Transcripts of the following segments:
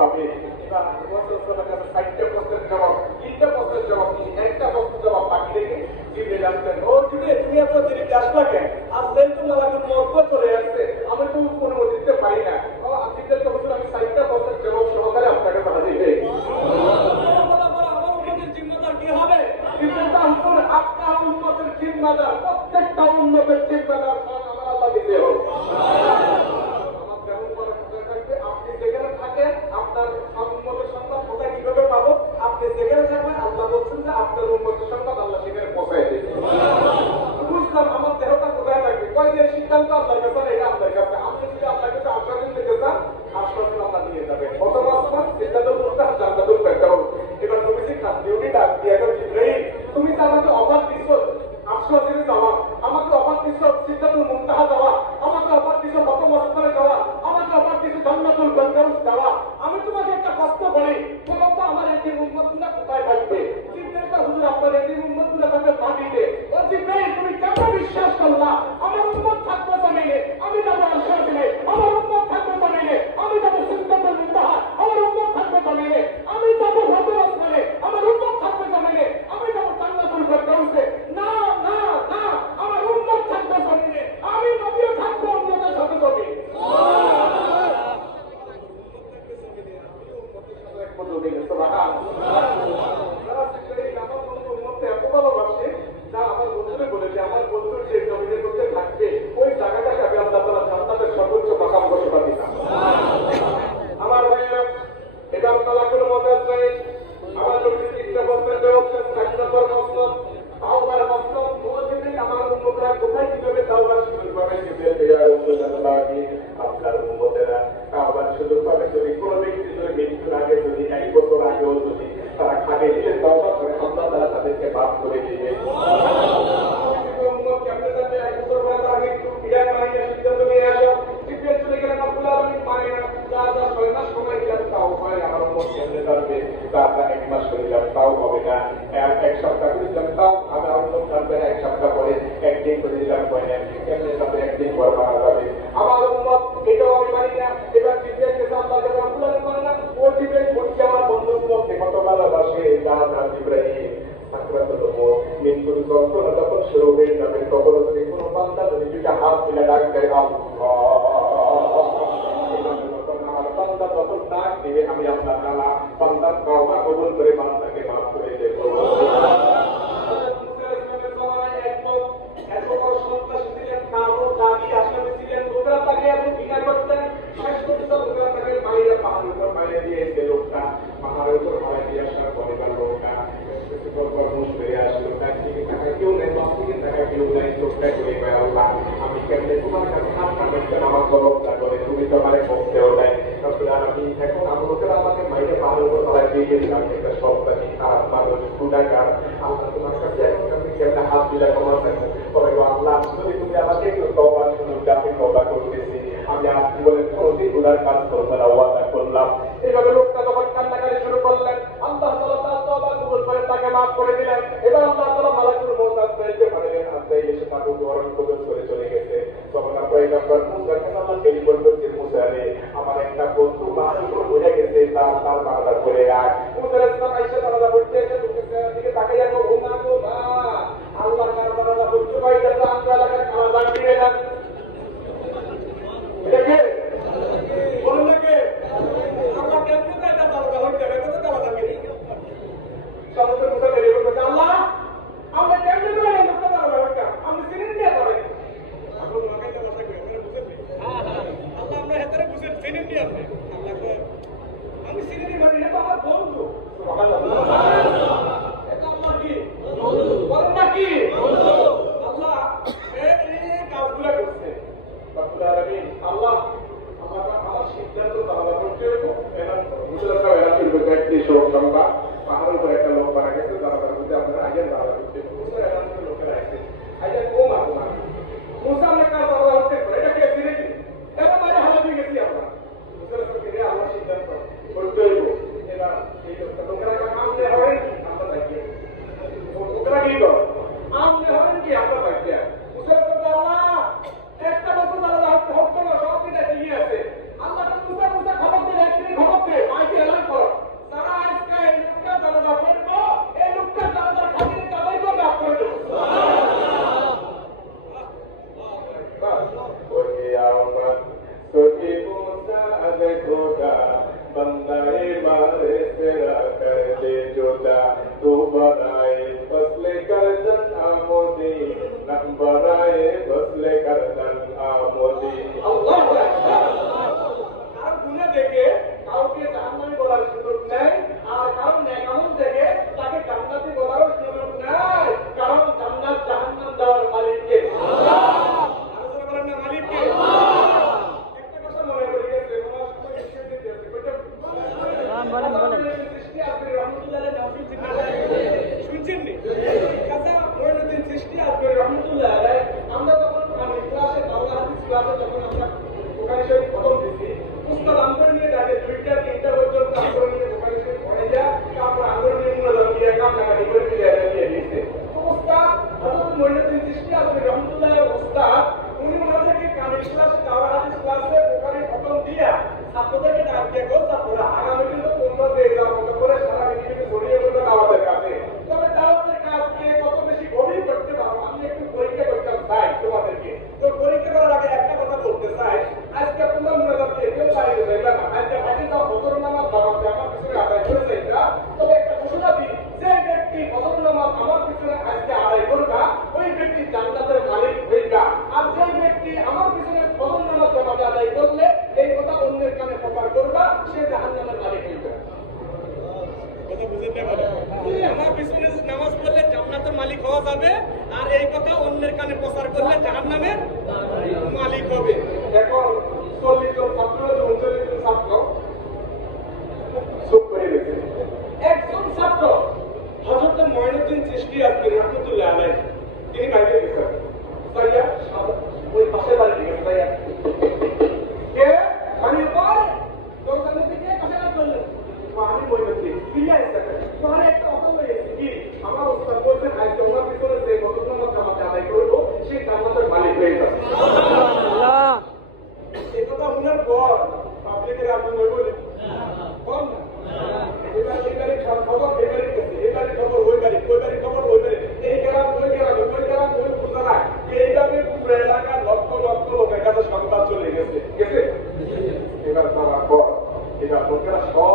পাবে তিনটা প্রশ্নের জবাব একটা প্রশ্নের জবাব চলে আসছে আমি তো দিতে পারি না। জিবরিল তো আমি ষাটটা প্রশ্নের জবাব সহকারে আপনাকে হাজির হয়ে আপনার উন্নতের জিম্মাদার প্রত্যেকটা উন্নতের জিম্মাদার আমার আল্লাহ দিতে হোক সম্পদের সন্তান কোথায় কীভাবে পাবো? আপনি যেখানে থাকবেন আল্লাহ বলছেন যে আপনার উন্মতের আমার বন্ধুরে বলেছে আমার বন্ধুর যে জমিনের মধ্যে থাকবে ওই জায়গা আমি আপনার বান্দা কবুল করে বান্দাকে মাফ করে দেব কেমনে তোমার কাছে হাত কামেন্টের আমার জবাবটা করে তুমি তো আমার কমতেও দেয় সুতরাং আমি এখন আমাদের আমাকে মাইনে ভালো করে তারা দিয়ে গেছিলাম একটা সপ্তাহে খারাপ মানুষ গুণাকার আল্লাহ তোমার কাছে এখন আমি কেমনে হাত দিলে তোমার কাছে তবে আল্লাহ, যদি তুমি আমাকে একটু তবা শুনুন আমি তবা করতেছি। আমি আমার জীবনে কোনোদিন গুণার কাজ করব না, ওয়াদা করলাম। এভাবে লোকটা তখন কান্নাকারি শুরু করলেন, আল্লাহ তাকে মাফ করে দিলেন। যখন আমার টেলিফোন করছে, মুসারে, আমার একটা বন্ধু মানুষগুলো বুঝে গেছে, তার তার বাংলা করে আর মুসার ইসলাম আইসা বাংলা পড়তে এসে লোকের দিকে তাকে যেন ওনা তো না আল্লাহ কার বাংলা পড়তে পারি আমরা এলাকার কালা জানবি না से खोटा बंदा मारे तेरा कर दे जो নামাজ পড়লে মালিক হওয়া যাবে? আর এই কথা অন্যের কানে প্রচার করলে জাহান্নামের মালিক হবে। এখন চল্লিশ জন Muhyiddin Çeşki'ye askeri rahmetullahi aleyh. Yeni kaybediyor. Sayya, bu başa da gidiyor. Sayya. pegar, porque elas correm.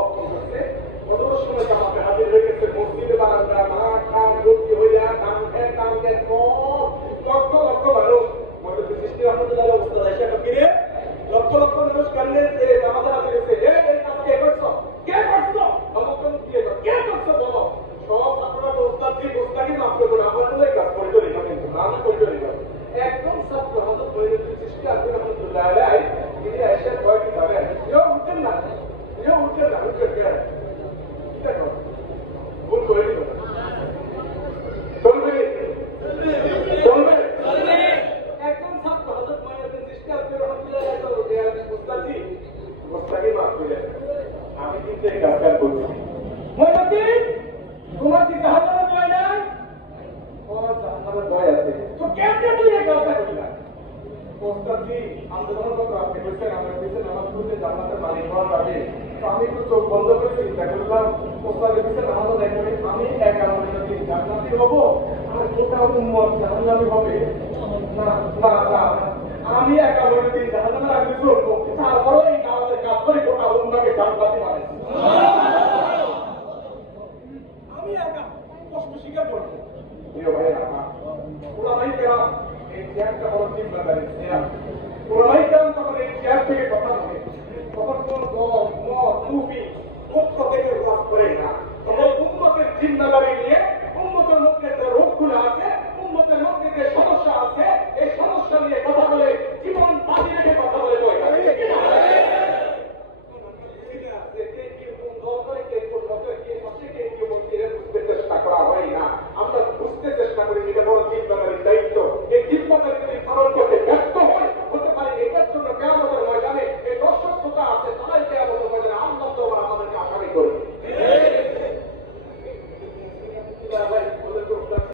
আমি তো চোখ বন্ধ করে চিন্তা করলাম ওস্তাদ কইছেন নামাজ দেখবে আমি একা মনে করি, জান্নাতি আমার গোটা উম্মত হবে? না না না। আমি একা মনে করি, জাহান্নামের আগে চলবো তারপরে এই কাজ করে গোটা উম্মাকে জান্নাত